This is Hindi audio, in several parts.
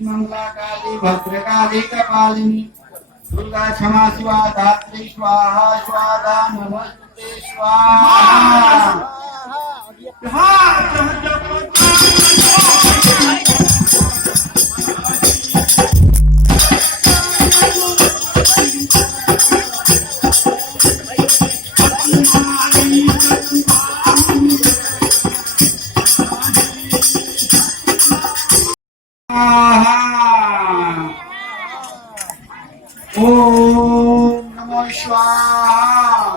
मंगला काली भद्रकाली कपालिनी दुर्गा क्षमा शिवा धात्री स्वाहा स्वाहा नमस्ते स्वाहा। ओम नमो शिवाय।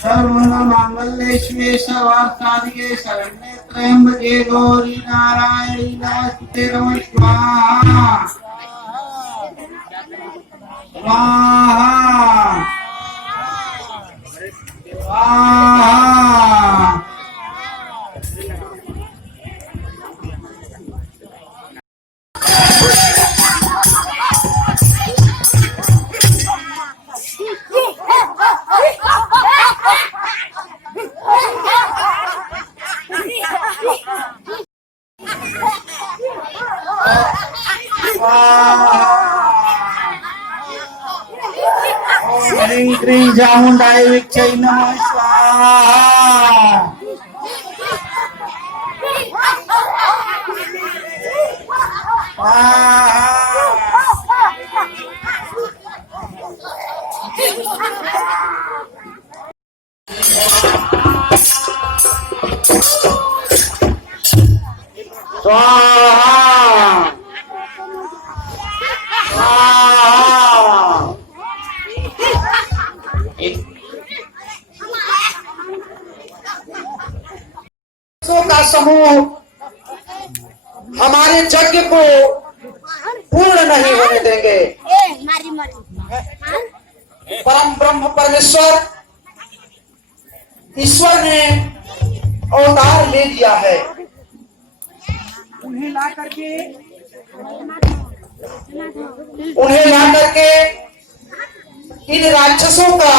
सर्वमंगले शिवे सर्वार्थसाधिके शरण्ये त्र्यंबके गौरी नारायणी नमोस्तुते नमः स्वाहा स्वाहा स्वाहा। ह्रीं क्रीं चामुण्डाय विच्चै नमः स्वाहा का समूह हमारे यज्ञ को पूर्ण नहीं होने देंगे। परम ब्रह्म परमेश्वर ईश्वर ने अवतार ले लिया है। उन्हें ला करके इन राक्षसों का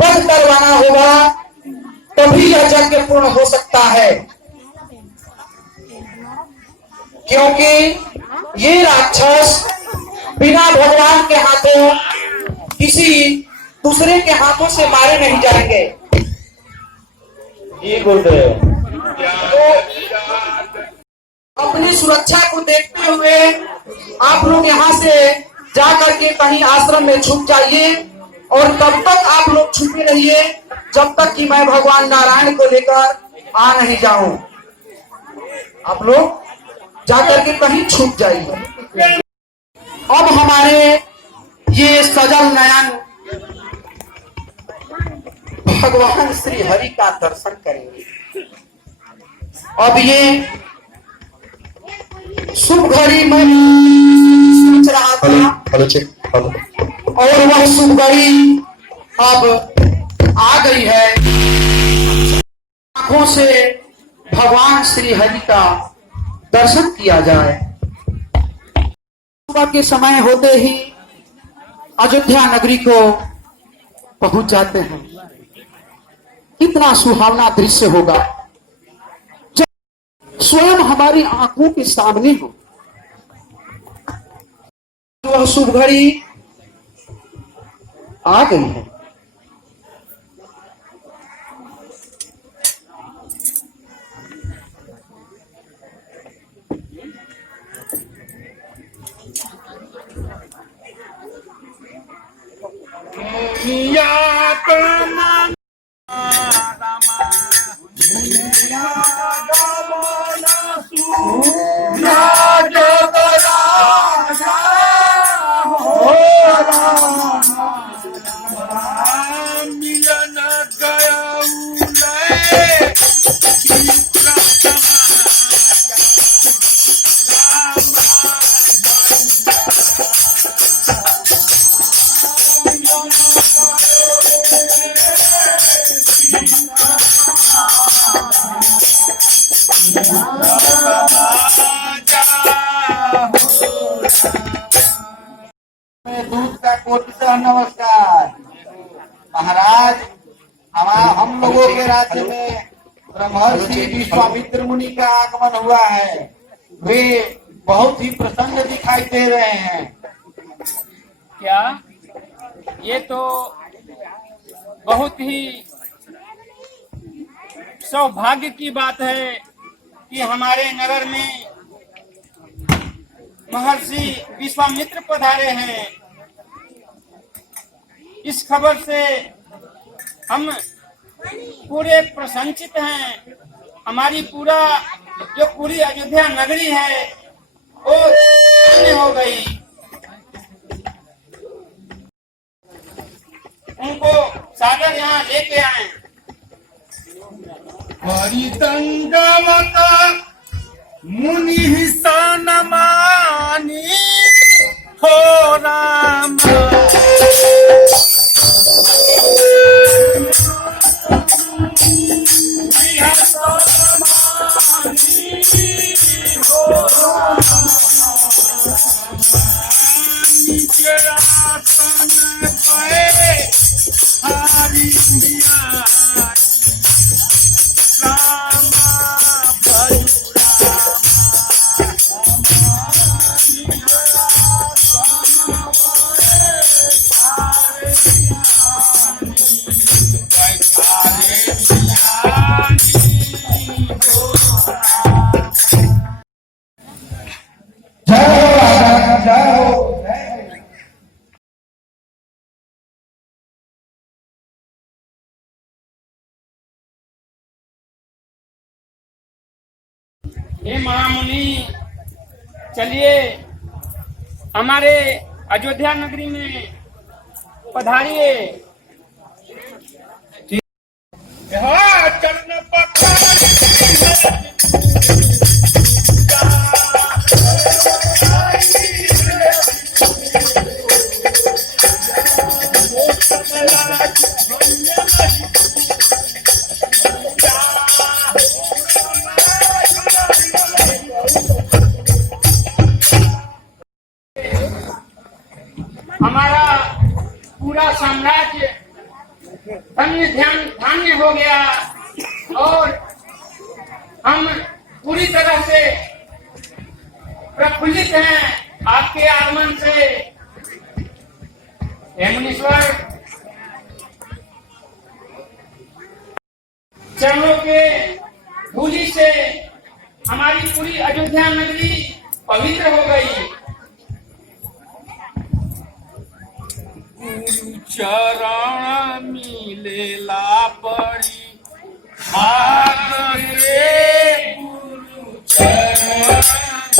वध करवाना होगा, तभी यह यज्ञ पूर्ण हो सकता है। क्योंकि ये राक्षस बिना भगवान के हाथों किसी दूसरे के हाथों से मारे नहीं जाएंगे। ये गुरुदेव तो अपनी सुरक्षा को देखते हुए आप लोग यहाँ से जाकर के कहीं आश्रम में छुप जाइए और तब तक आप लोग छुपे रहिए जब तक कि मैं भगवान नारायण को लेकर आ नहीं जाऊं। आप लोग जाकर के कहीं छुप जाइए। अब हमारे ये सजल नयन भगवान श्री हरि का दर्शन करेंगे। अब ये शुभ घड़ी में सोच रहा था और वह शुभ घड़ी अब आ गई है। आंखों से भगवान श्री हरि का दर्शन किया जाए। सुबह के समय होते ही अयोध्या नगरी को पहुंच जाते हैं। कितना सुहावना दृश्य होगा जब स्वयं हमारी आंखों के सामने हो। वह शुभ घड़ी आ गई है। दूध का कोटि से नमस्कार। महाराज हम लोगों के राज्य में ब्रह्मर्षि विश्वामित्र मुनि का आगमन हुआ है। वे बहुत ही प्रसन्न दिखाई दे रहे हैं। क्या? ये तो बहुत ही सौभाग्य की बात है कि हमारे नगर में महर्षि विश्वामित्र पधारे हैं। इस खबर से हम पूरे प्रसन्नचित हैं। हमारी जो पूरी अयोध्या नगरी है वो धन्य हो गई। उनको सागर यहाँ लेके आए। परितंगमत मुनि सनमानी हो राम। हे महामुनि, चलिए हमारे अयोध्या नगरी में पधारिए। चरण पखार हमारा पूरा साम्राज्य धान्य हो गया और हम पूरी तरह से प्रफुल्लित हैं आपके आगमन से। हे मुनीश्वर, चरणों के धूलि से हमारी पूरी अयोध्या नगरी पवित्र हो गई। चरण मिलेला पड़ी भाग रे। गुरु चरण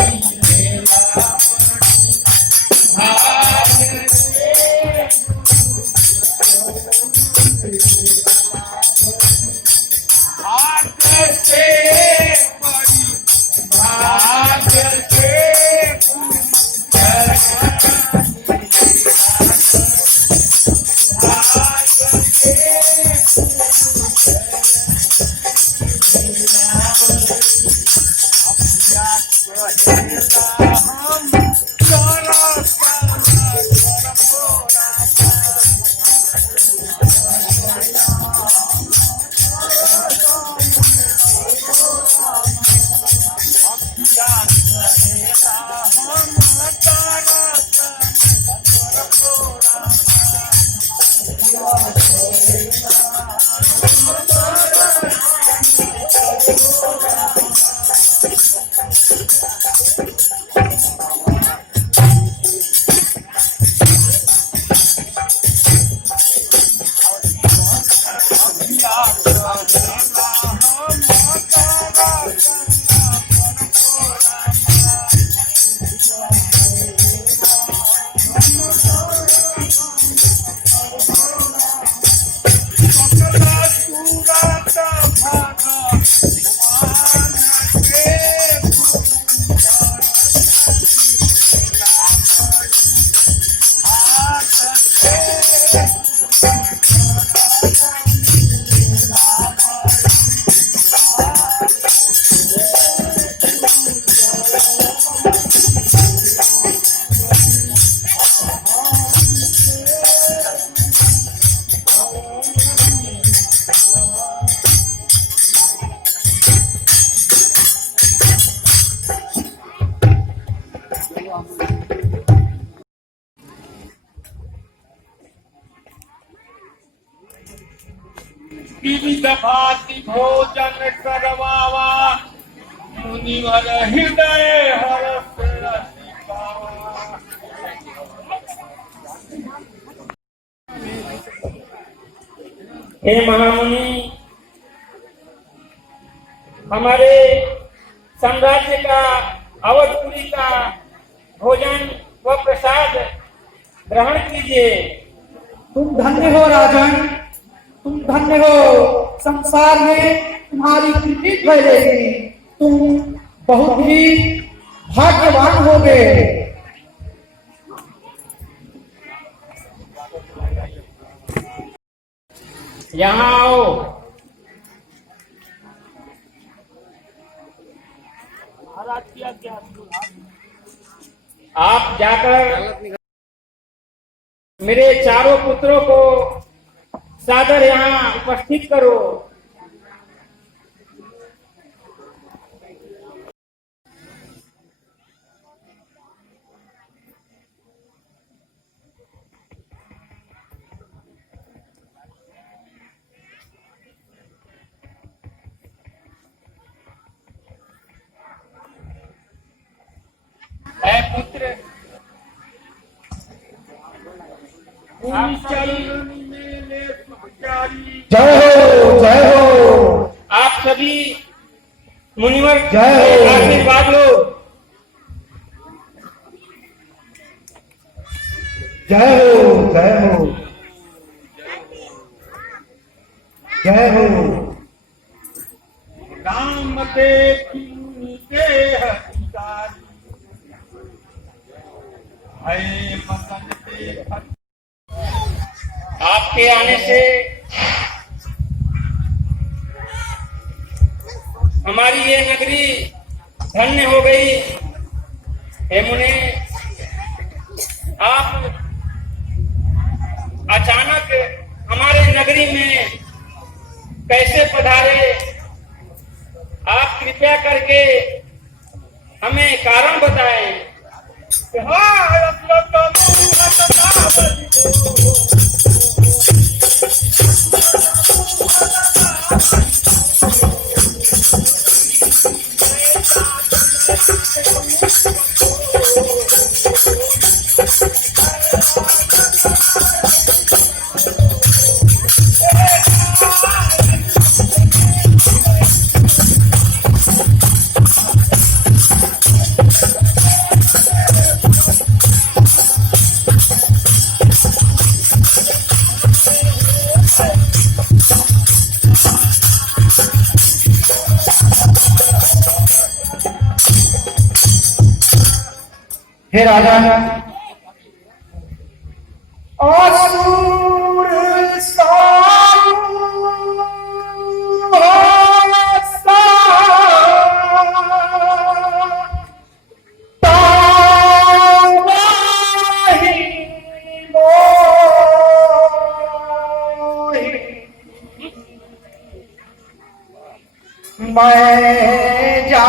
मिलेला पड़ी भाग रे। भाग से पड़ी भाग से विविध भांति भोजन करवावा, मुनिवर हृदय हर्ष रसिकावा। हे महामुनि, हमारे साम्राज्य का अवधपुरी का भोजन व प्रसाद ग्रहण कीजिए। तुम धन्य हो राजन, तुम धन्य हो। संसार में तुम्हारी कीर्ति फैलेगी। तुम बहुत ही भाग्यवान होगे। यहाँ आओ। आप जाकर मेरे चारों पुत्रों को सादर यहाँ उपस्थित करो। ऐ पुत्र, जय हो, जय हो। आप सभी मुनिवर जय हो। आशीर्वाद लो। जय हो, जय हो, जय हो। राम देखी के हरिदारी, है मसन देखत। आपके आने से हमारी ये नगरी धन्य हो गई। हे मुने, आप अचानक हमारे नगरी में कैसे पधारे? आप कृपया करके हमें कारण बताएं। हे राजा, असुर मैं जा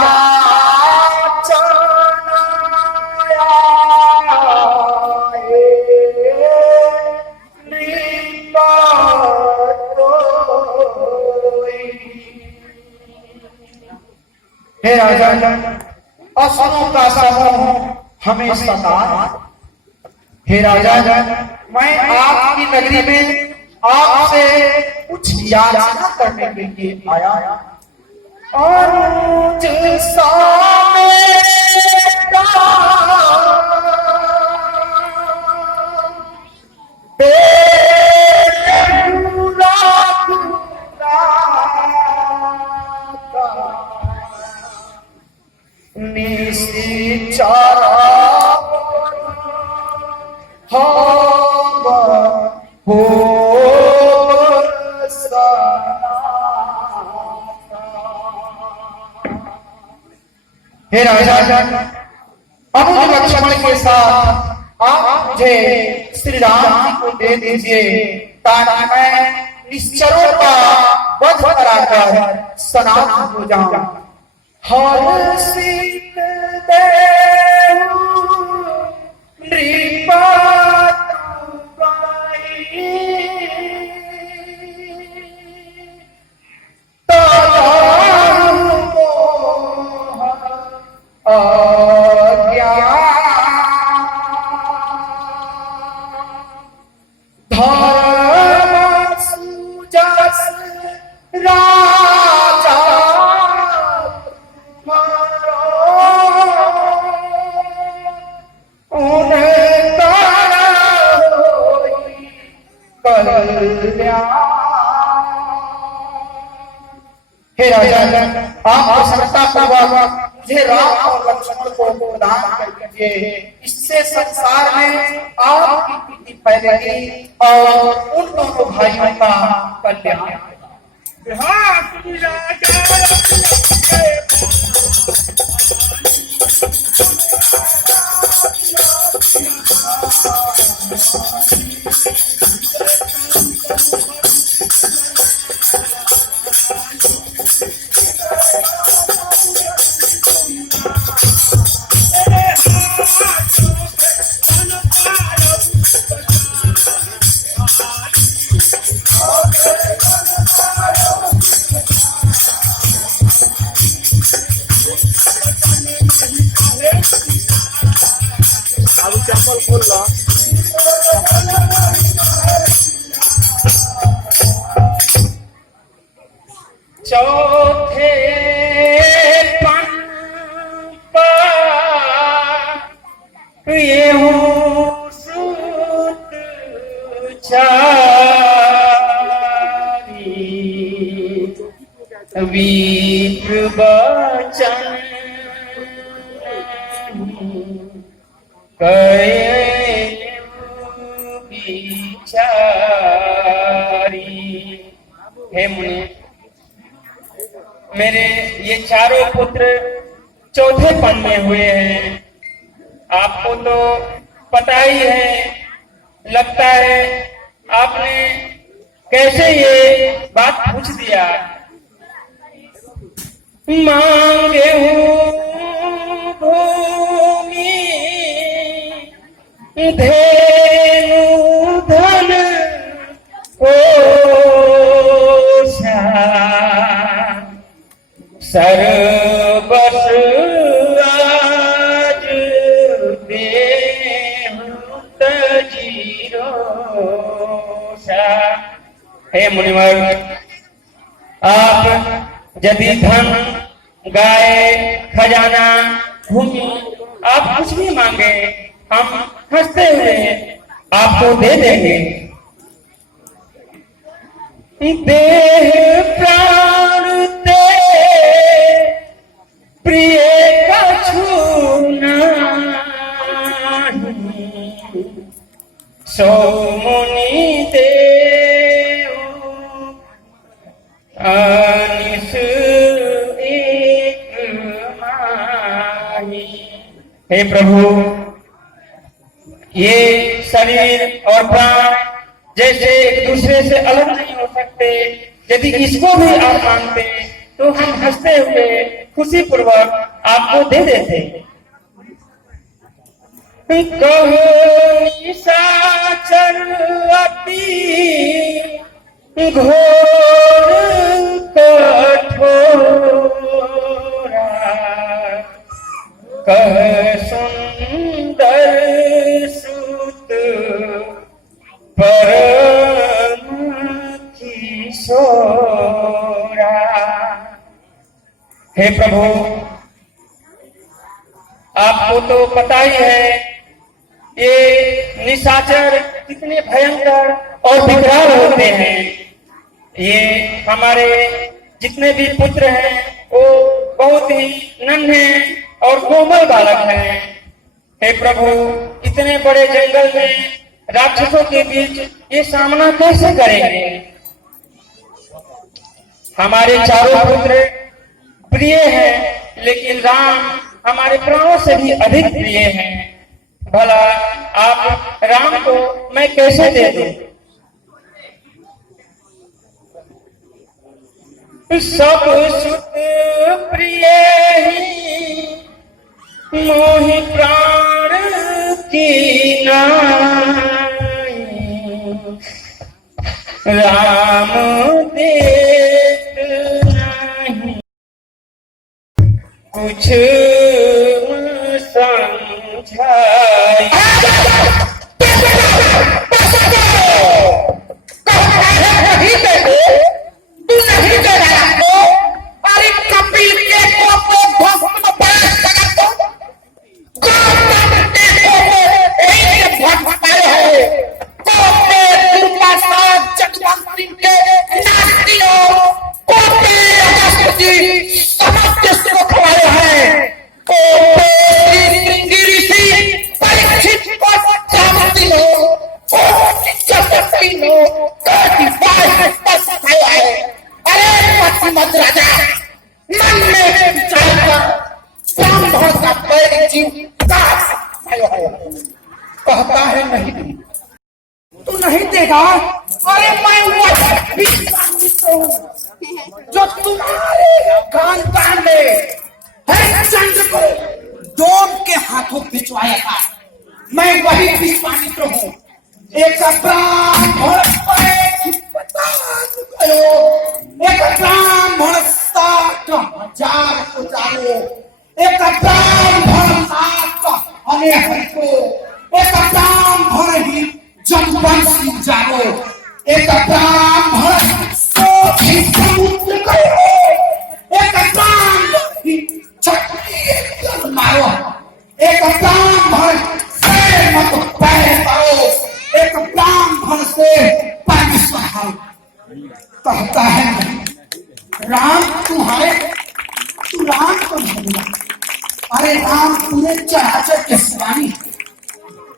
हे राजा, असुरों का समूह हमें सताए। हे राजा, मैं आपकी नगरी में आपसे कुछ याचना करने के लिए आया। अनुज निश्चारा हम हो हे राजा, अनुज लक्ष्मण के साथ आप मुझे श्री राम जी को दे दीजिए, ताकि मैं निश्चरों का वध कराकर सनातन हो जाऊं। हर सिख देव कल्याण। हे राजा, आप प्रसन्नता पूर्वक मुझे राम और लक्ष्मण को प्रदान कर दीजिए। इससे संसार में आपकी कीर्ति फैलेगी और उन दोनों भाइयों का कल्याण होगा। हाँ, तुम राजा चौथे पंपा ये सूत चारी वीर बचन हे मुनि, मेरे ये चारों पुत्र चौथे पन में हुए हैं। आपको तो पता ही है, लगता है आपने कैसे ये बात पूछ दिया। मांगे हूँ भूमि धेनु धन सर्वस आज हे मुनिवर, आप यदि धन, गाय, खजाना, भूमि, आप कुछ भी मांगे, हम हंसते हुए आपको दे देंगे। देह प्राण ते प्रिय का छूना सो मुनि देव अनिस एक माही। हे प्रभु, ये शरीर और प्राण जैसे एक दूसरे से अलग नहीं हो सकते, यदि इसको भी आप मानते तो हम हंसते हुए खुशी पूर्वक आपको दे देते। कहो निशाचर अति घोर कठोरा, कह सुंदर सुत परम किशोरा। हे प्रभु, आपको तो पता ही है ये निशाचर कितने भयंकर और विकराल होते हैं। ये हमारे जितने भी पुत्र हैं वो बहुत ही नन्हे और कोमल बालक हैं। हे प्रभु, इतने बड़े जंगल में राक्षसों के बीच ये सामना कैसे करेंगे? हमारे चारों पुत्र प्रिय हैं, लेकिन राम हमारे प्राणों से भी अधिक प्रिय हैं। भला आप राम को मैं कैसे दे दूं? सब सुत प्रिय ही मोहि प्राण की नाई, राम देत नहीं कुछ समझाई। भटकाए है तो अपने दिल का साथ की कहता है नहीं, तू नहीं देगा? अरे मैं वही विश्वामित्र हूँ जो तुम्हारे खानदान में हरिश्चंद्र को डोम के हाथों भिजवाया था। मैं वही विश्वामित्र हूँ। एक ब्राह्मण एक ब्राह्मण 60,000 को जानो, एक ब्राह्मण 7 को, एक ब्राह्मण ही जनवंशी जानो, एक ब्राह्मण 100 समुद्र करो, एक ब्राह्मण ही क्षत्रिय मारो, एक ब्राह्मण से मत पैर पाओ, एक ब्राह्मण से परमेश्वर कहता है राम तुम्हारे, तू राम को नहीं। अरे राम पूरे चराचर के स्वामी,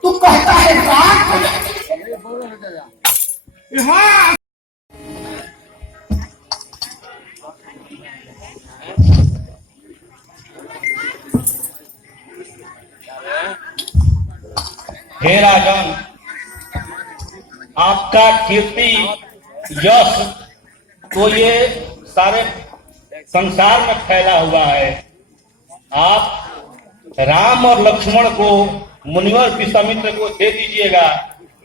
तू कहता है राम को नहीं। हाँ हे राजन, आपका कीर्ति यश तो ये सारे संसार में फैला हुआ है। आप राम और लक्ष्मण को मुनिवर विश्वामित्र को दे दीजिएगा,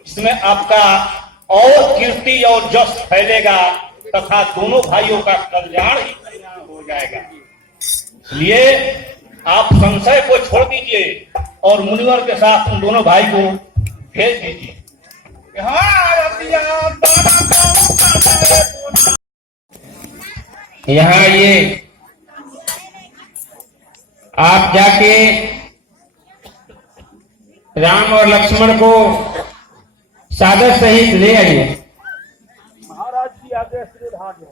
इसमें आपका और कीर्ति और यश फैलेगा तथा दोनों भाइयों का कल्याण ही कल्याण हो जाएगा। इसलिए आप संशय को छोड़ दीजिए और मुनिवर के साथ उन दोनों भाई को भेज दीजिए। यहाँ ये आप जाके राम और लक्ष्मण को सादर सहित ले आइए। महाराज की आज्ञा से भाग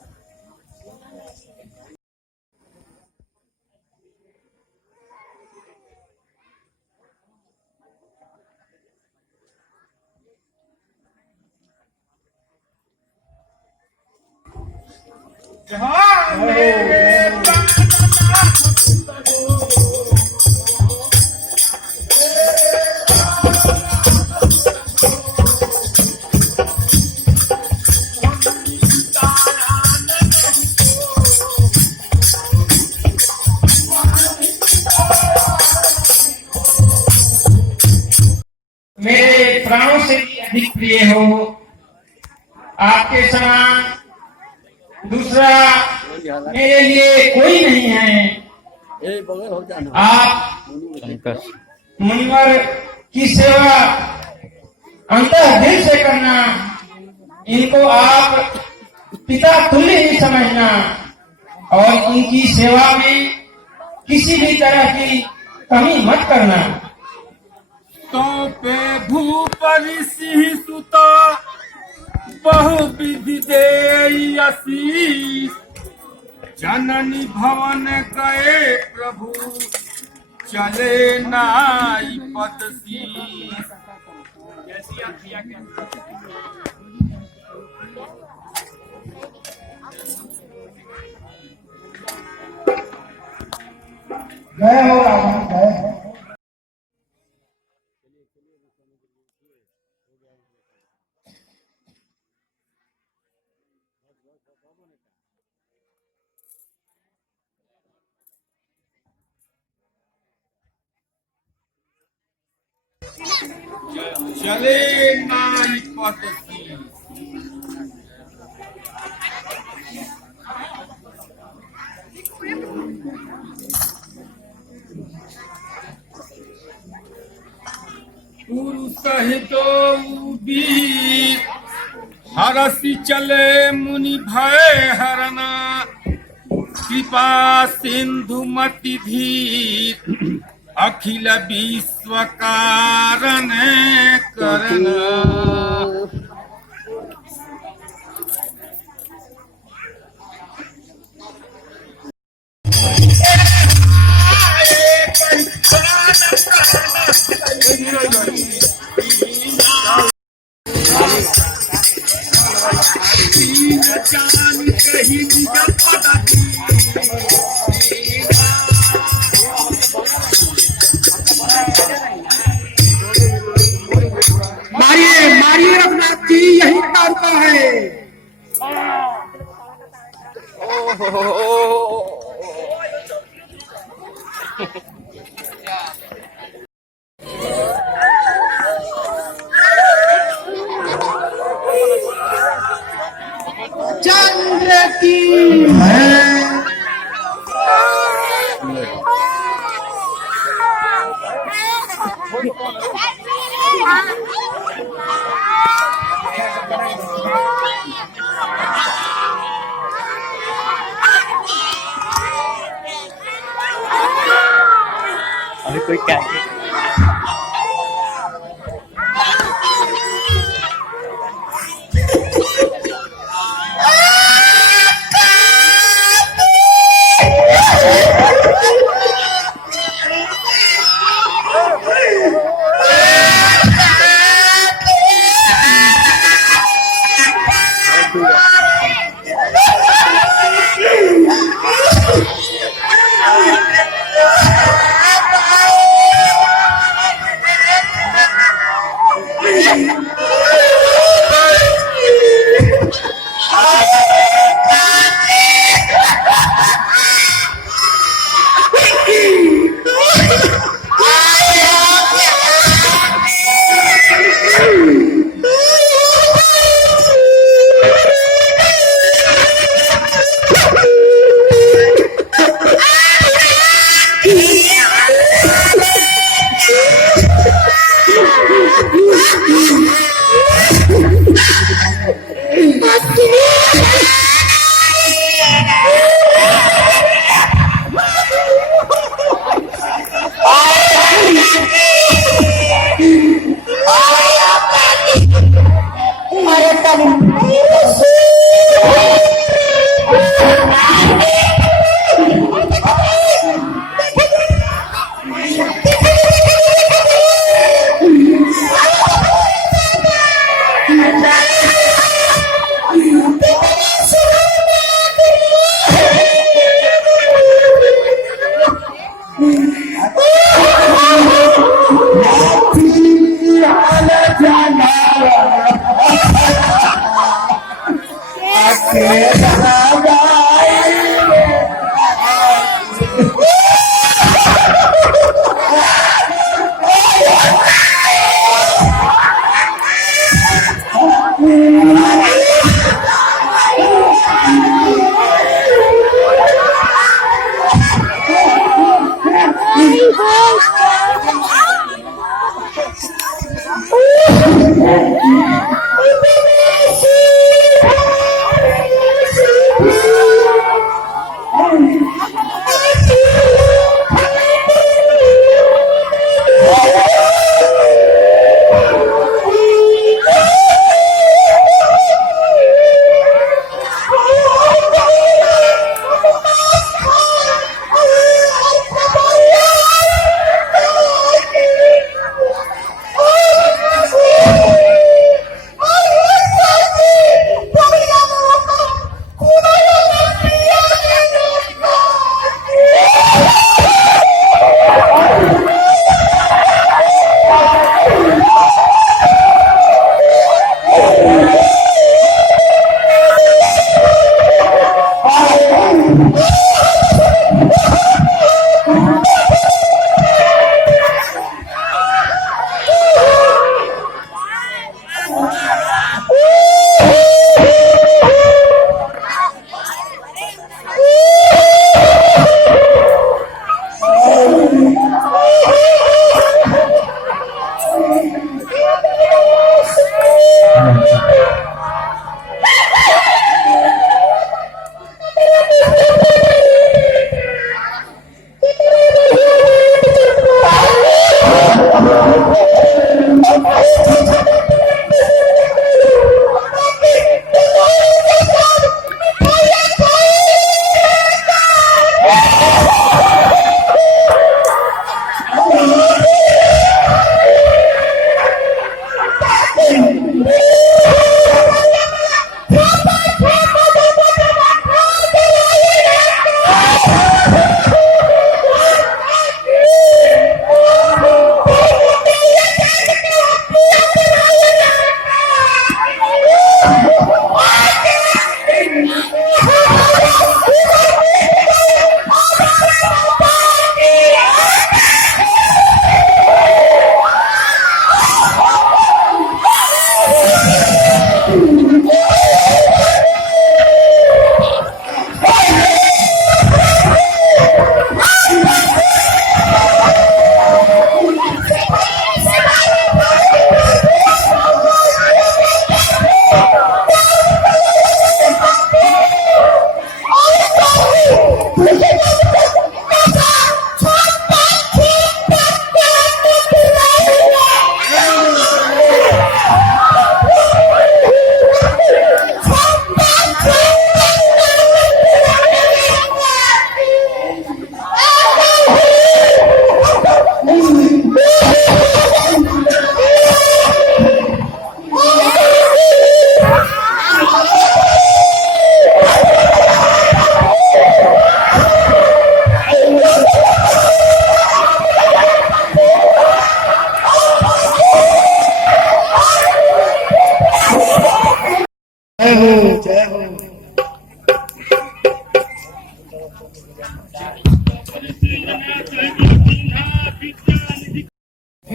मेरे प्राणों से भी अधिक प्रिय हो, आपके समान दूसरा मेरे लिए कोई नहीं है। आप मुनिवर की सेवा अंतर दिल से करना, इनको आप पिता तुल्य ही समझना और इनकी सेवा में किसी भी तरह की कमी मत करना। तो पे भूपरि सिंह सुता बहु विधि दे आशीष, जननी भवन गए प्रभु चले नाई पद शीस। गए हो रावण, गए हो। चले नाई पद शीस। गुरु सहित वीर हरसि चले मुनि भय हरना, कृपा सिंधु मति धीर अखिल विश्व कारण करना। चंद्र की है अभी कोई क्या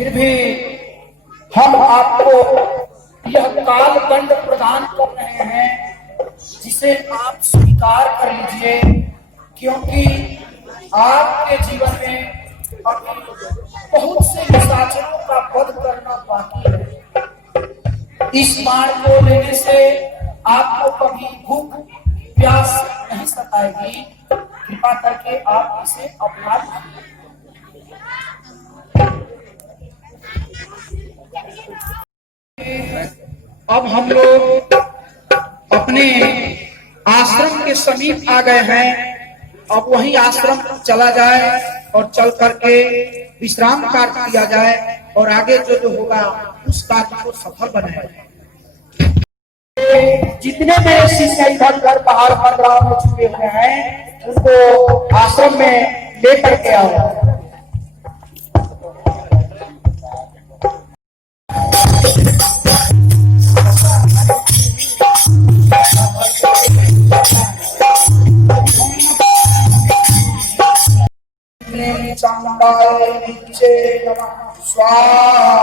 फिर भी हम आपको यह कालदंड प्रदान कर रहे हैं, जिसे आप स्वीकार कर लीजिए, क्योंकि आपके जीवन में अभी बहुत से निशाचरों का वध करना बाकी है। इस बाण को लेने से आपको कभी भूख प्यास नहीं सताएगी। कृपा करके आप इसे अपना लीजिए। अब हम लोग अपने आश्रम के समीप आ गए हैं। अब वही आश्रम चला जाए और चल करके विश्राम कार्य किया जाए और आगे जो होगा उस कार्य को सफल बनाया जाए। जितने मेरे शिष्य इधर घर बाहर पंद्रह में छुपे हुए हैं, उनको आश्रम में लेकर के आओ। चांडाय नीचे नमः स्वाहा।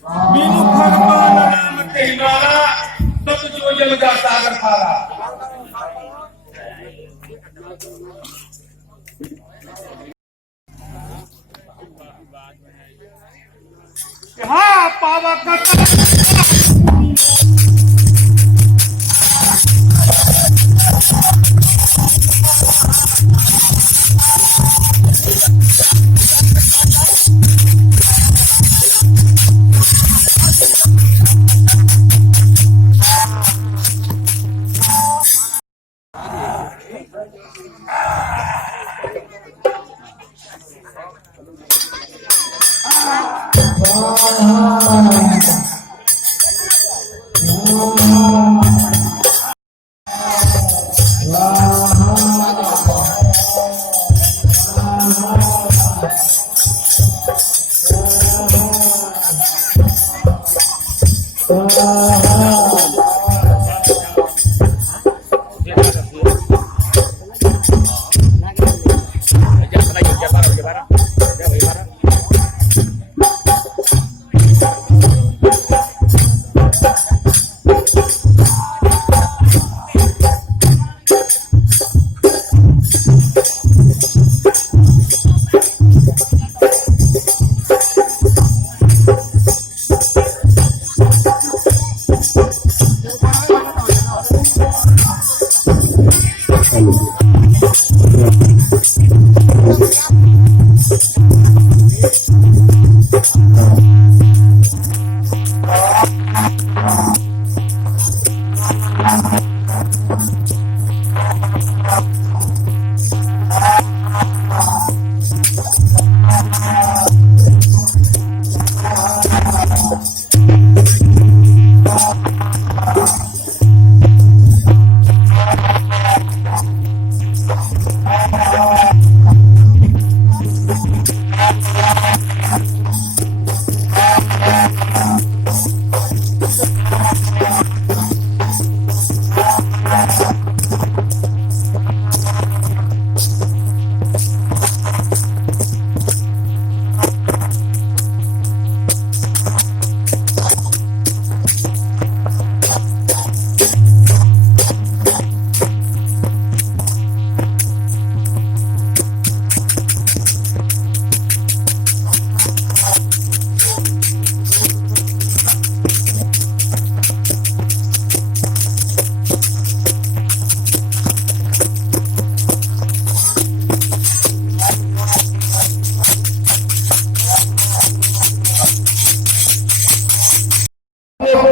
बिनु भगवान नाम कहलारा, सब जो जल जा सागर पारा। हाँ पावक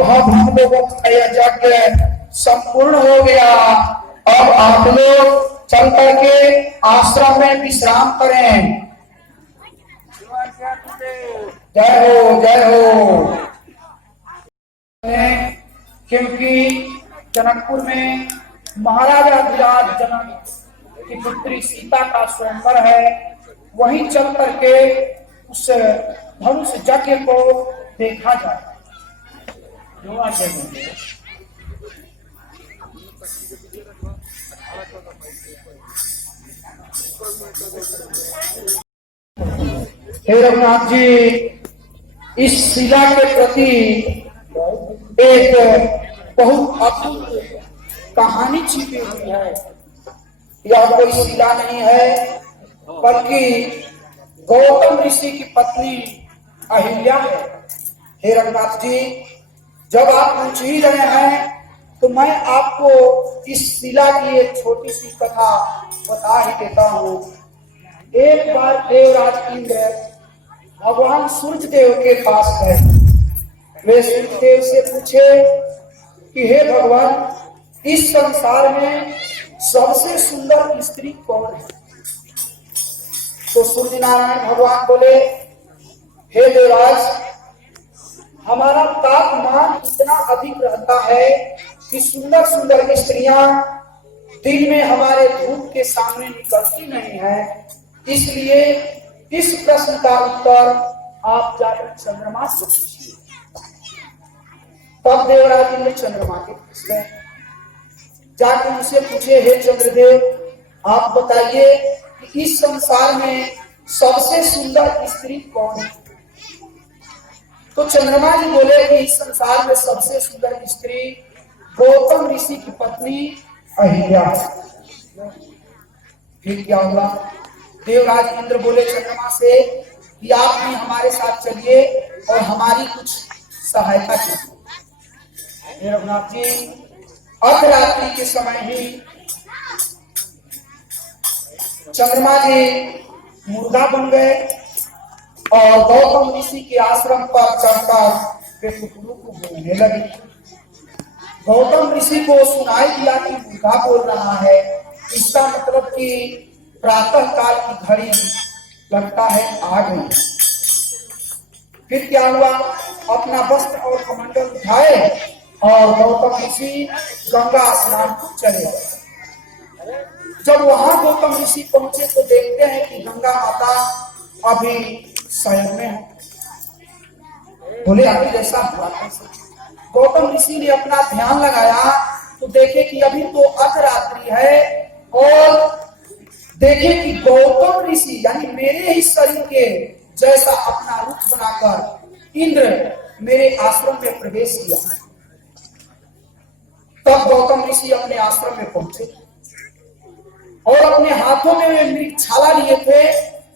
हम लोगों का यह यज्ञ संपूर्ण हो गया। अब आप लोग चल करके आश्रम में विश्राम करें। जय हो जय हो। क्योंकि जनकपुर में महाराजा विराट जनक की पुत्री सीता का स्वयंवर है, वहीं चल करके उस धनुष यज्ञ को देखा जाए। हे रघुनाथ जी, इस शिला के प्रति एक बहुत अद्भुत कहानी छिपी हुई है। यह कोई शिला नहीं है, बल्कि गौतम ऋषि की पत्नी अहिल्या है। हे रघुनाथ जी, जब आप पूछ ही रहे हैं तो मैं आपको इस शिला की एक छोटी सी कथा बता ही देता हूँ। एक बार देवराज इंद्र भगवान सूर्य देव के पास गए। वे सूर्य देव से पूछे कि हे भगवान, इस संसार में सबसे सुंदर स्त्री कौन है? तो सूर्य नारायण भगवान बोले, हे देवराज, हमारा तापमान इतना अधिक रहता है कि सुंदर सुंदर स्त्रियां दिन में हमारे धूप के सामने निकलती नहीं है। इसलिए इस प्रश्न का उत्तर आप जाकर चंद्रमा से पूछिए। तब देवराज ने चंद्रमा के पूछ गए, जाकर उनसे पूछे, हे चंद्रदेव, आप बताइए कि इस संसार में सबसे सुंदर स्त्री कौन है? तो चंद्रमा जी बोले कि इस संसार में सबसे सुंदर स्त्री गौतम ऋषि की पत्नी अहिल्या। फिर क्या हुआ? देवराज इंद्र बोले चंद्रमा से कि आप भी हमारे साथ चलिए और हमारी कुछ सहायता कीजिए। रघुनाथ जी अर्धरात्रि के समय ही चंद्रमा जी मुर्गा बन गए और गौतम ऋषि के आश्रम पर चढ़कर वे कुकड़ू को बोलने लगे। गौतम ऋषि को सुनाई दिया कि मुर्गा बोल रहा है, इसका मतलब कि प्रातः काल की घड़ी लगता है आ गई। फिर क्या हुआ? अपना वस्त्र और कमंडल उठाए और गौतम ऋषि गंगा स्नान चले गए। जब वहां गौतम ऋषि पहुंचे तो देखते हैं कि गंगा माता अभी शयन में है। बोले अभी जैसा हुआ कैसे? गौतम ऋषि ने अपना ध्यान लगाया तो देखे कि अभी तो अर्धरात्रि है और देखे कि गौतम ऋषि यानी मेरे ही शरीर के जैसा अपना रूप बनाकर इंद्र मेरे आश्रम में प्रवेश किया। तब गौतम ऋषि अपने आश्रम में पहुंचे और अपने हाथों में वे मृगछाला लिए थे।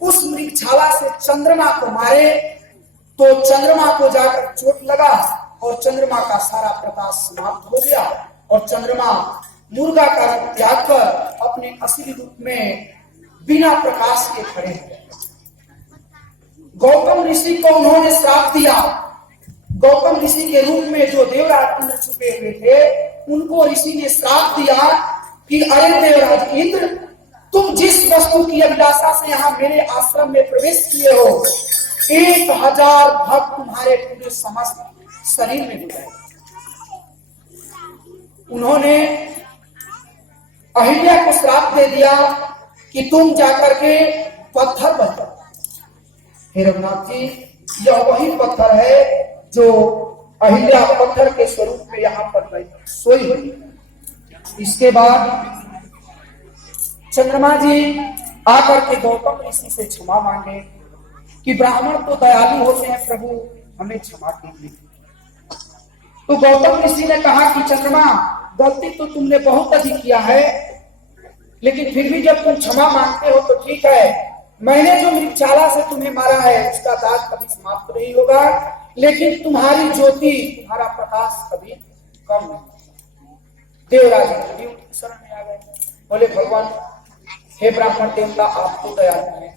उस मृगछाला से चंद्रमा को मारे तो चंद्रमा को जाकर चोट लगा और चंद्रमा का सारा प्रकाश समाप्त हो गया और चंद्रमा मुर्गा का रूप त्याग कर अपने असली रूप में बिना प्रकाश के खड़े हैं। गौतम ऋषि को उन्होंने श्राप दिया। गौतम ऋषि के रूप में जो देवराज इंद्र छुपे हुए थे उनको ऋषि ने श्राप दिया कि अरे देवराज इंद्र, तुम जिस वस्तु की अभिलाषा से यहाँ मेरे आश्रम में प्रवेश किए हो 1000 भक्त तुम्हारे पूरे समस्त शरीर में डूबे। उन्होंने अहिल्या को श्राप दे दिया कि तुम जाकर के पत्थर बन जाओ। हे रघुनाथ जी, यह वही पत्थर है जो अहिल्या पत्थर के स्वरूप में यहाँ पर सोई हुई। इसके बाद चंद्रमा जी आकर के गौतम ऋषि से क्षमा मांगे कि ब्राह्मण तो दयालु होते हैं, प्रभु हमें क्षमा कीजिए। तो गौतम ऋषि ने कहा कि चंद्रमा, गलती तो तुमने बहुत अधिक किया है, लेकिन फिर भी जब तुम क्षमा मांगते हो तो ठीक है। मैंने जो मृगछाला से तुम्हें मारा है उसका दाग कभी समाप्त नहीं होगा, लेकिन तुम्हारी ज्योति, तुम्हारा प्रकाश कभी कम नहीं। देवराज भी उनकी शरण में आ गए। बोले भगवान, हे ब्राह्मण देवता, आप तो दयालु हैं,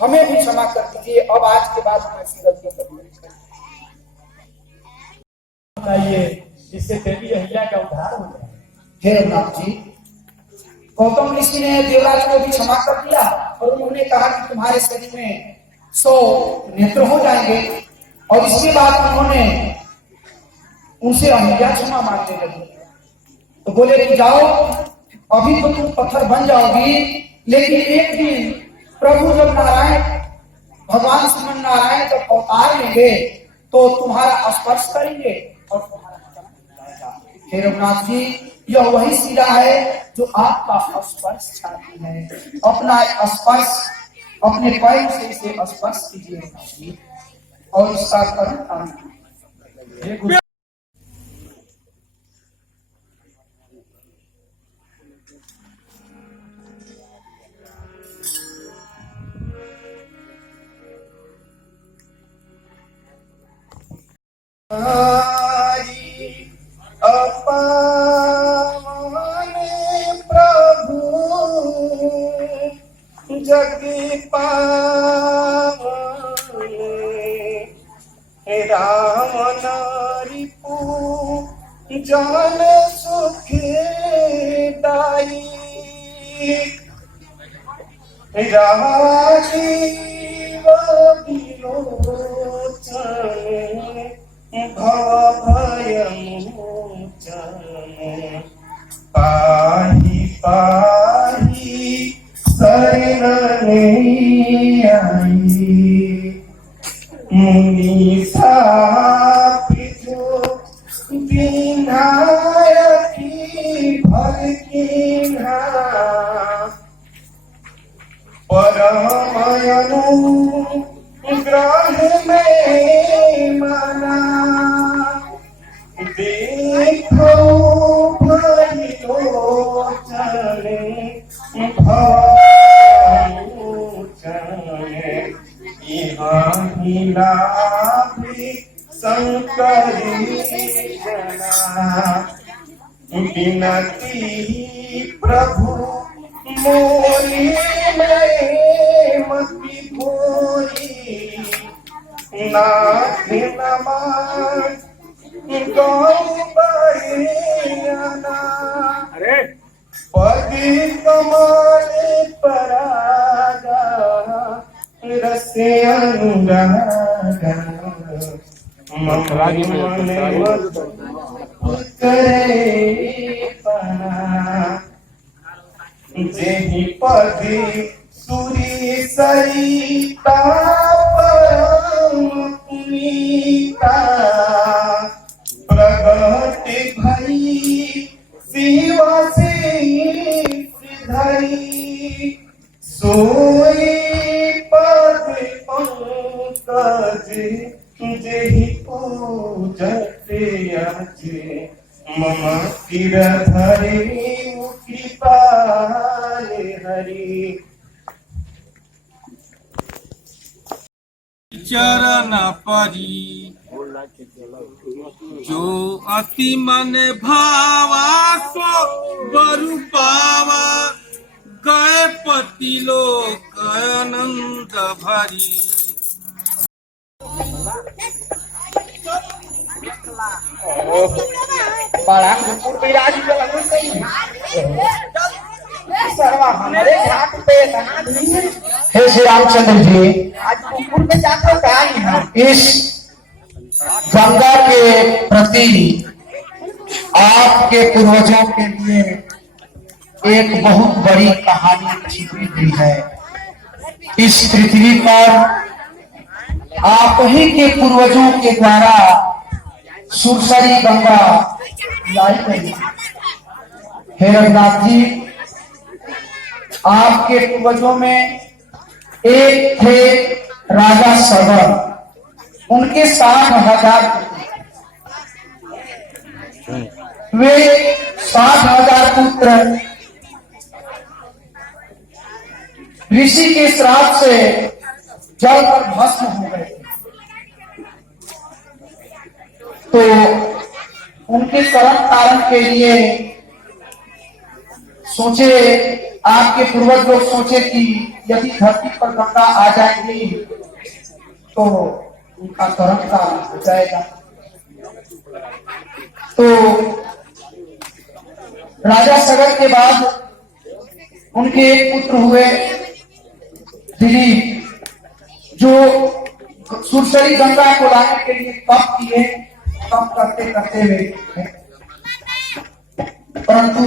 हमें भी क्षमा कर दीजिए। अब आज के बाद हम ऐसी गलती कभी नहीं करेंगे। जिससे देवी अहिल्या का उद्धार हो जाए। हे रघुनाथ जी, गौतम ऋषि ने देवराज को भी क्षमा कर दिया और उन्होंने कहा कि तुम्हारे शरीर में 100 नेत्र हो जाएंगे। और इसके बाद उन्होंने उनसे अहिल्या क्षमा मांगने लगी। तो बोले कि जाओ, अभी तो तुम पत्थर बन जाओगी, लेकिन एक दिन प्रभु जब नारायण, भगवान श्रीमन नारायण जब अवतार लेंगे तो तुम्हारा स्पर्श करेंगे और तुम्हारा हे रघुनाथ जी, यह वही शिला है जो आपका स्पर्श चाहती है। अपना स्पर्श अपने पैर से इसे स्पर्श कीजिए और इसका करुण प्रभु जग पावन राम नारिपु जान सुख दाई राजीव विलोचन भव भय मोचन पाहि पाहि शरणने आई मुनि सापिजो विनायकी भर कीन्हा परम अनुग्रह में देखो भइलो चले भवलोचने यहाँ हिला भी शंकरी जना बिनती प्रभु मोरी में मति भोरी नाथ नमः गौबरियाना पदी कमल परागा रसे अनुरागा मन करे पना जेहि पदी सूरी सरिता परम पुनीता प्रगट भई शिव से धरी सोई पद पंकज जेहि पूजते अजे मम सिर धरे कृपाले हरि चरण परी जो अति मन भावा सो बरु पावा गए पति लोक आनंद भरी। बड़ा कुकुर विराज सर्वा हमारे घाट पे हे श्री रामचंद्र जी, आज कुकुर में जाकर कहा है इस गंगा के प्रति आपके पूर्वजों के लिए एक बहुत बड़ी कहानी छिपी हुई है। इस पृथ्वी पर आप ही के पूर्वजों के द्वारा सुरसरी गंगा लाई गई। हे रघुनाथ जी, आपके पूर्वजों में एक थे राजा सगर, उनके 60,000 वे 60,000 पुत्र ऋषि के श्राप से जल पर भस्म हो गए। तो उनके शरण तारण के लिए सोचे, आपके पूर्वज लोग सोचे कि यदि धरती पर गंगा आ जाएगी तो उनका कर्म का हो जाएगा। तो राजा सगर के बाद उनके एक पुत्र हुए दिलीप, जो सुरसरी गंगा को लाने के लिए तप किए। तप करते करते हुए परंतु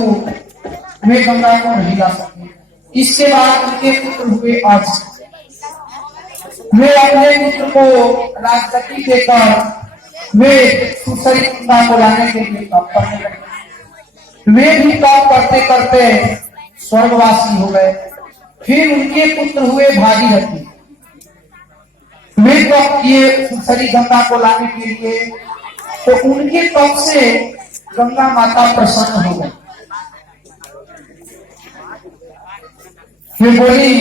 वे गंगा को नहीं ला सके। इसके बाद उनके पुत्र हुए अर्ज। वे अपने पुत्र को राजगद्दी देकर वे सुरसरी गंगा को लाने के लिए तप करने लगे। वे भी तप करते करते स्वर्गवासी हो गए। फिर उनके पुत्र हुए भागीरथी। वे तप किए सुरसरी गंगा को लाने के लिए, तो उनके तप से गंगा माता प्रसन्न हो गई। वे बोली,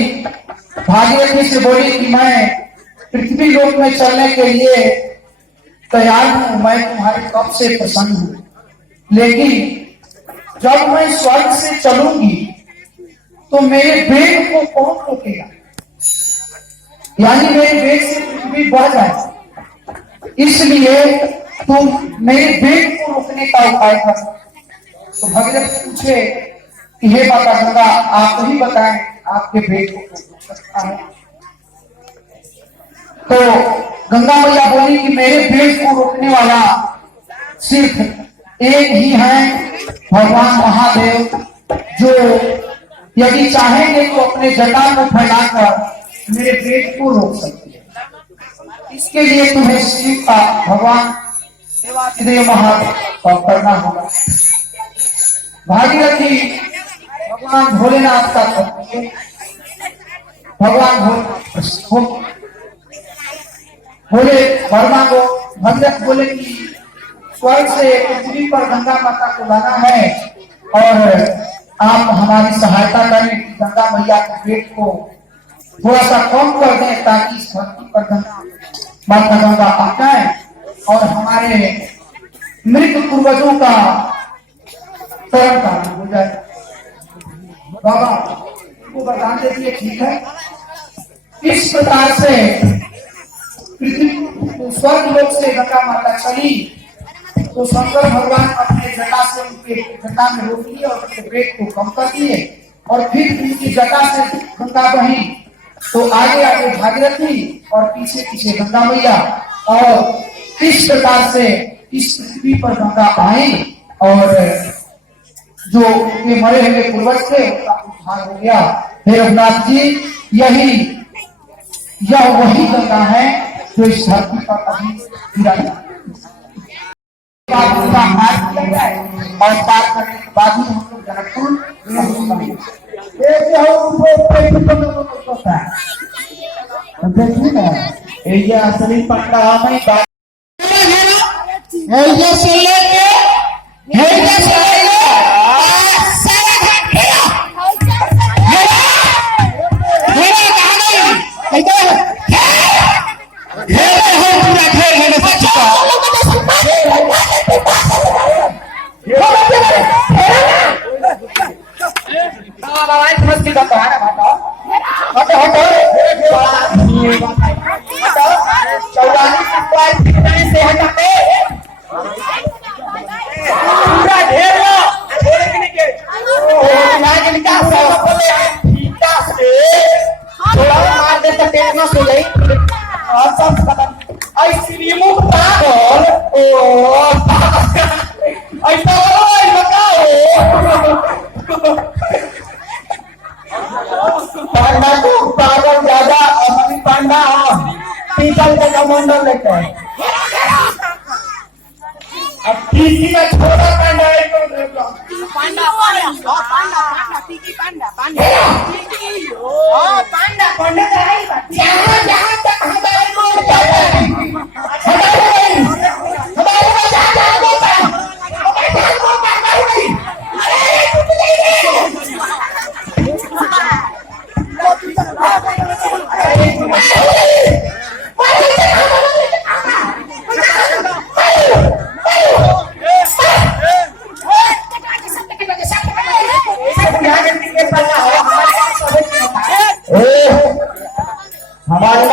भागीरथी से बोली कि मैं पृथ्वी लोक में चलने के लिए तैयार हूं, मैं तुम्हारे तप से प्रसन्न हूं, लेकिन जब मैं स्वर्ग से चलूंगी तो मेरे वेग को कौन रोकेगा? यानी मेरे वेग से पृथ्वी बढ़ जाए, इसलिए तुम मेरे वेग को रोकने का उपाय कर। तो भगीरथ पूछे कि हे माता गंगा, आप ही बताएं आपके वेग को रोक सकता है। तो गंगा मैया बोली कि मेरे वेग को रोकने वाला सिर्फ एक ही है, भगवान महादेव, जो यदि चाहेंगे तो अपने जटा को फैलाकर मेरे वेग को रोक सकते हैं। इसके लिए तुम्हें शिव का, भगवान देवाधिदेव महादेव करना होगा। भागीरथी भगवान भोलेनाथ का करती है। भगवान भोलेनाथ बोले वर्मा को भगत बोले कि स्वर्ग से पृथ्वी पर गंगा माता को लाना है और आप हमारी सहायता करें कि गंगा मैया के पेट को थोड़ा सा कम कर दें ताकि इस धरती पर गंगा माता गंगा आ जाए और हमारे मृत पूर्वजों का तरन कारण हो जाए। बाबा को वरदान दे दिए, ठीक है। इस प्रकार से पृथ्वी स्वर्ग लोक से गंगा माता चली तो शंकर भगवान अपने जटा से उनके जटा में रोक लिए और उनके पेट को कम कर दिए और फिर उनकी जटा से गंगा बही तो आगे आगे भागीरथी और पीछे पीछे गंगा मैया और इस प्रकार से इस पृथ्वी पर गंगा आई और जो उनके मरे हुए पूर्वज थे उनका उद्धार हो गया। हे रघुनाथ जी, यह वही गंगा है जो इस धरती पर अभी गिरा पूरा मार्ग किया जाए और पार करने के बाद ही हम लोग जनकपुर देखिए ना ये असली पटना में कमांडर लेते हैं। अब किसी का छोटा पांडा है तो पांडा पांडा पांडा पांडा टीकी पांडा पांडा ओ पांडा पांडा जाए जहां जहां तक हमारे को हमारे को जा बोलता हमारे को पांडा नहीं अरे कुछ नहीं हमारे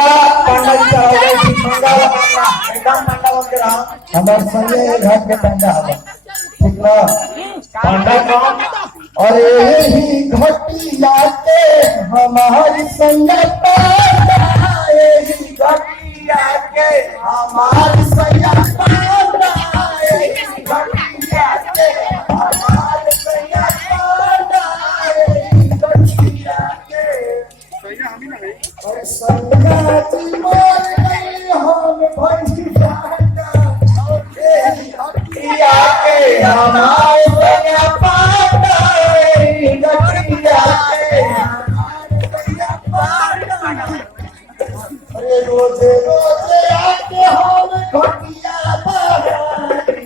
पांडा जी का हमारे संजय घर के पांडा ठीक ना पांडा कौन और यही घटिया के हमारी संजय पांडा यही घटिया के हमारी संजय पांडा यही घटिया के हमारी संजय पांडा यही घटिया के और संगाती मोर नहीं हम भंजिया हटिया के हमारे संगा पांडा गटिया के हमारे पांडा अरे रोजे रोजे आके हम घटिया बहारी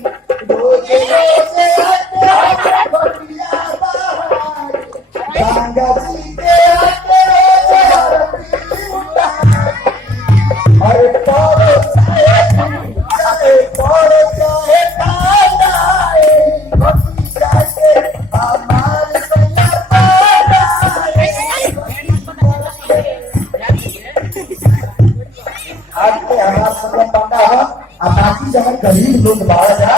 रोजे रोजे आके हम घटिया बहारी गंगा जी के आके अरे पारो चाहे पारो चाहे पांडा घटिया के हमारे संगा पांडा आज के हमारा संगा पांडा हो अब बाकी जगह गरीब लोग बाहर जा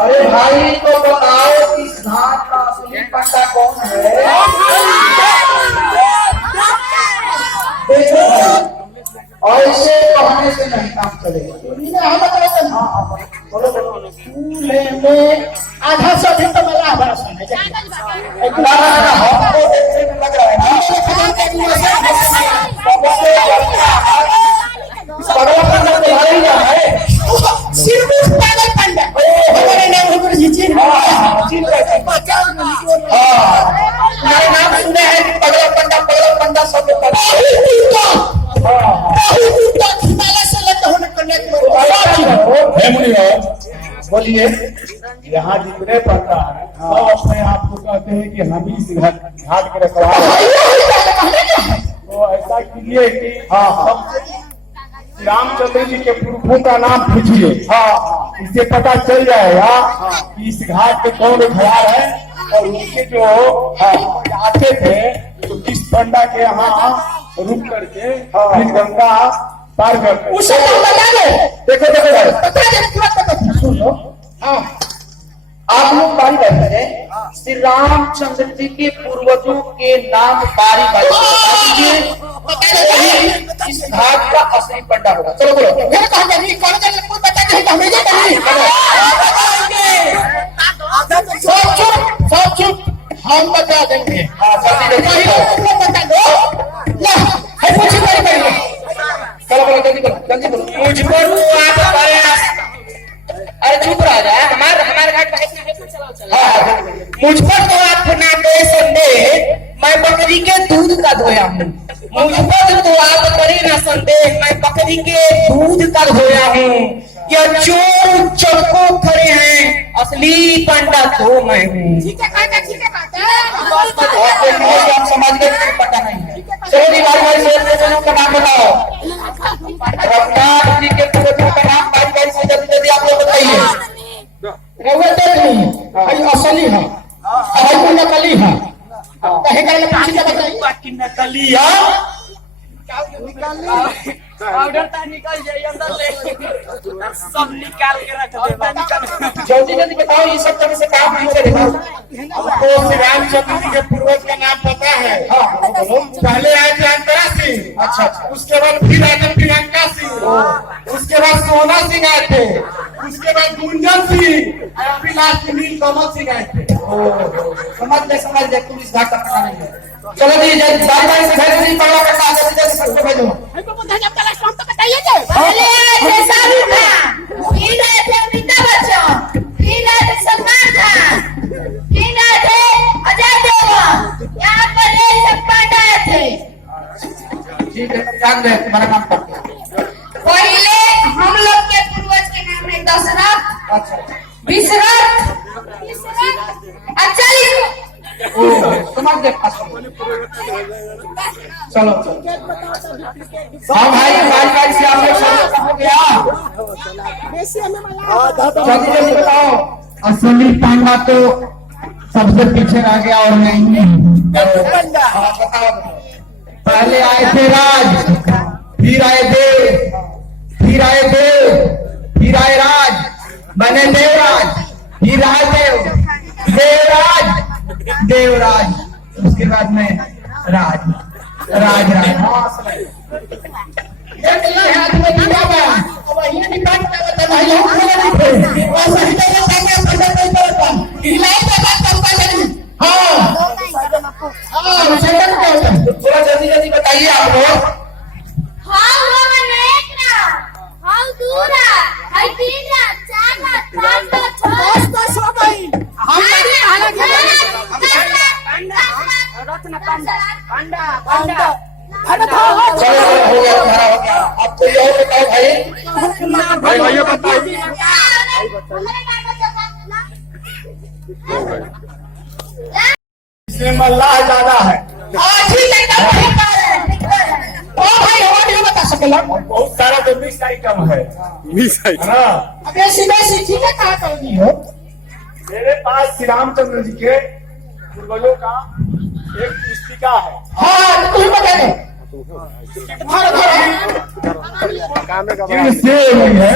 अरे भाई तो बताओ कि इस घाट का असली पांडा कौन है? देखो ऐसे कहने से नहीं काम चलेगा। चूल्हे में आधा से अधिक तो मला हमारा समय हमको देखने में लग रहा है सिर्फ पागल पांडा हमारे नाम बोलिए। यहाँ जितने पंडा है सब अपने आप को कहते हैं कि हम ही इस घाट के रखवाले हैं। तो ऐसा कीजिए कि रामचंद्र जी के पुरखों का नाम पूछिए। इससे पता चल जाएगा कि इस घाट पे कौन रखवार है और उनके जो आते थे तो किस पंडा के यहाँ रुक करके फिर गंगा पार करते। उसे नाम बता दो। देखो सुन लो। आप लोग बारी बारी से श्री रामचंद्र जी के पूर्वजों के नाम बारी बारी से बता दीजिए। इस घाट का असली पंडा होगा। चलो बोलो। मेरे कहा नहीं कौन बता नहीं सब चुप हम बता देंगे। बता दो। चलो बोलो जल्दी बोलो जल्दी बोलो। मुझको आप अरे चुप रह जा। हमारे घाट में मुझको तो आप ना दे संदेह, मैं बकरी के दूध का धोया हूँ। मुझको तो आप करे ना संदेह, मैं बकरी के दूध का धोया हूँ। यह चोर चौको खड़े हैं, असली पंडा तो मैं हूँ। ठीक है बात है। आप समाज के पंडा नहीं है। चलिए बारी बारी से दोनों का नाम बताओ। रघुनाथ जी के पूर्वजों का नाम बारी बारी से जल्दी जल्दी आप लोग बताइए। असली है नकली है। नकली पाउडर निकल जाए अंदर ले सब निकाल के रख दे। जल्दी जल्दी बताओ ये सब तरह से काम नहीं करेगा। हमको श्री रामचंद्र जी के पूर्वज का नाम पता है। पहले आए थे अंतरा सिंह। अच्छा। उसके बाद फिर आए थे प्रियंका सिंह। उसके बाद सोना सिंह आए थे। उसके बाद गुंजन सिंह और फिर लास्ट में नीलकमल सिंह आए थे। समझ ले पुलिस घाट का पता नहीं है। चलो जी जल्दी बारी बारी से घर नहीं पड़ा करना जल्दी जल्दी सबको भेजो। हमको बोलते हैं जब तक लास्ट तो बताइए जे पहले जैसा भी था फिर आए थे अमिताभ बच्चन, फिर आए थे सलमान खान, फिर आए थे अजय देवगन। यहाँ पर ये सब पंडा आए थे। ठीक है ध्यान दे तुम्हारा नाम पढ़ते हैं। पहले हम लोग के पूर्वज के नाम है दशरथ, अच्छा विश्रथ, अचाली। समझ गए। चलो हाँ भाई बारी बारी से आप लोग हो गया। जल्दी जल्दी बताओ। असली पांडा तो सबसे पीछे रह गया और नहीं। पहले आए थे राज, फिर आए देव, फिर आए देव, फिर आए राज, बने देवराज, फिर आए देव, देवराज, देवराज, उसके बाद में राज, राज राज। थोड़ा जल्दी जल्दी बताइए आप लोग। हाउ रोमन एक ना, हाउ दूरा, हाउ तीना, चारना, पांचना, छह सो गई। हमने अलग है। रत्न पंडा, पंडा, पंडा। चलो हो गया तुम्हारा हो गया। आप कोई और बताओ भाई। भाई बताइए। इसमें मल्लाह ज्यादा है। ठीक है तब ठीक है। ओ भाई हवा नहीं बता सकेला। बहुत सारा तो मिक्स आइटम है। ना अब ऐसी वैसी चीजें कहाँ कर दी हो? मेरे पास श्री रामचंद्र जी के पूर्वजों का एक पुस्तिका है। हाँ तो तुम बता दो। जिनसे हुई है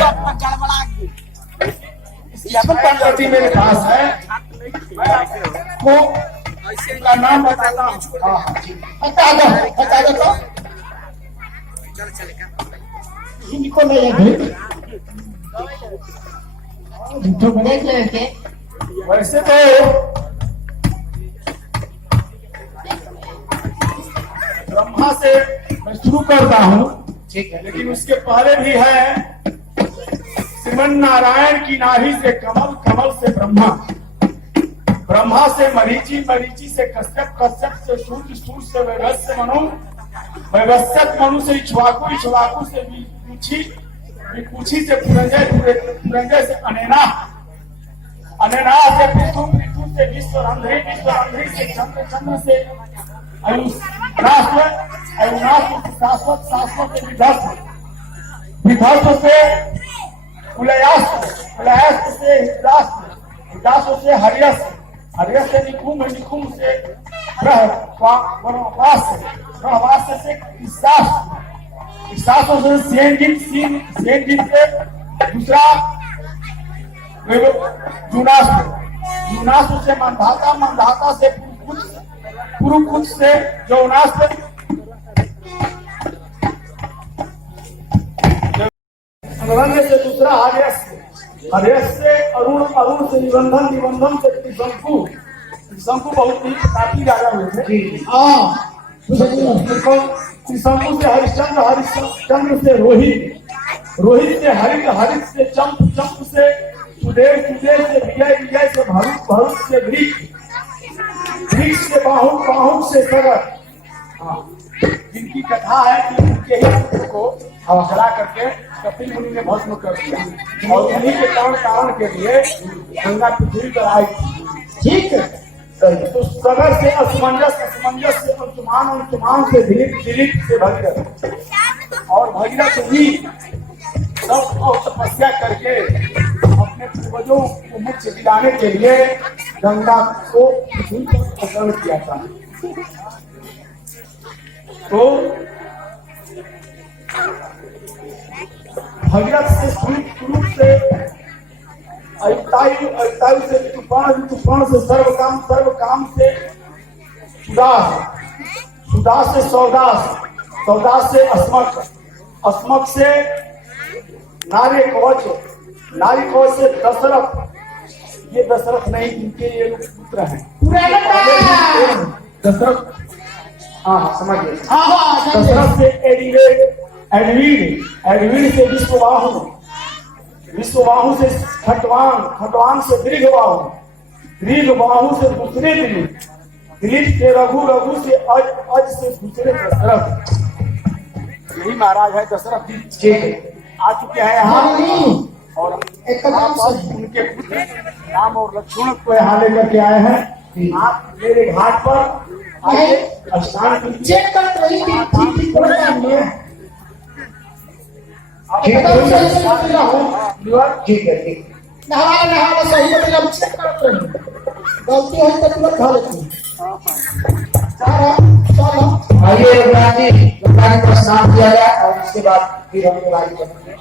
पंडित मेरे पास है। मैं का नाम बताता हूँ। बता दो तो। इनको ले झूठो बड़े लड़के। वैसे तो ब्रह्मा से मैं शुरू करता हूँ। ठीक है लेकिन उसके पहले भी है श्रीमन नारायण की नाभि से कमल, कमल से ब्रह्मा, ब्रह्मा से मरीचि, मरीचि से कश्यप, कश्यप से सूर्य, सूर्य से वैवस्य मनु, वैवस्यत मनु से इक्ष्वाकु, इक्ष्वाकु से विकुक्षी, विकुक्षी से पुरंजय, पुरंजय से अनेना, अनना से पृथु, पृथु से विश्व रंध्री, विश्व रंध्री से चंद्र, चंद्र से राष्ट्र, राष्ट्र से शाश्वत, शाश्वत से विधस्व, विधस्व से कुलयास्त्र, कुलयास्त्र से हितास्त्र, हितास्त्र से हरियस्त्र, हरियस्त्र से निकुंभ, निकुंभ से ग्रह, ग्रहवास से ईशास्त्र, ईशास्त्र से सेनजित, सेनजित से दूसरा जूनास्त्र, जूनास्त्र से मंधाता, मंधाता से पुरुकुच से यौनास्त्र, निबंधन से दूसरा हर्यस्य, हर्यस्य से अरुण, अरुण से निबंधन, निबंधन से त्रिशंकु, त्रिशंकु बहुत ही काफी राजा हुए थे। त्रिशंकु से हरिश्चंद्र, हरिश्चंद्र से रोहित, रोहित से हरित, हरित से चंप, चंप से सुदेव, सुदेव से विजय, विजय से भरुत, भरुत से ग्रीक, ग्रीक से बाहुक, बाहुक से सगर। जिनकी कथा है कि उनके ही पुत्र को हरा करके कपिल मुनि ने भस्म कर दिया और उन्हीं के कारण के लिए गंगा पृथ्वी पर आई। ठीक है, तो सगर से असमंजस, असमंजस से अंशुमान, अंशुमान से दिलीप, दिलीप से भगीरथ और भगीरथ भी सब तपस्या करके अपने पूर्वजों को मुक्ति दिलाने के लिए गंगा को पृथ्वी पर अवतरण किया था। तो भगीरथ से स्वरूप से अयुतायु, अयुतायु से ऋतुपर्ण, ऋतुपर्ण से सर्वकाम, सर्वकाम से सुदास, सुदास से सौदास, सौदास से अस्मक, अस्मक से नारी कवच, नारी कवच से दशरथ। ये दशरथ नहीं, इनके ये लोग पुत्र हैं दशरथ। हाँ समझ गए। दशरथ से एडवीड, एडवीड से विश्वबाहु, विश्वबाहु से खटवान, खटवान से दीर्घबाहु, दीर्घबाहु से दूसरे दिलीप, दिलीप से रघु, रघु से अज, अज से दूसरे दशरथ। यही महाराज है दशरथ जी आ चुके हैं यहाँ और उनके पुत्र राम और लक्ष्मण को यहाँ लेकर के आए हैं। आप मेरे घाट पर स्नान चेक कर रही थी ठीक है, ठीक नहा सही मतलब चेक करते हैं, गलती है तो तुरंत खा लेती। चलो आइए रुद्रानी को स्नान किया जाए और उसके बाद फिर हम लोग आगे बढ़ेंगे।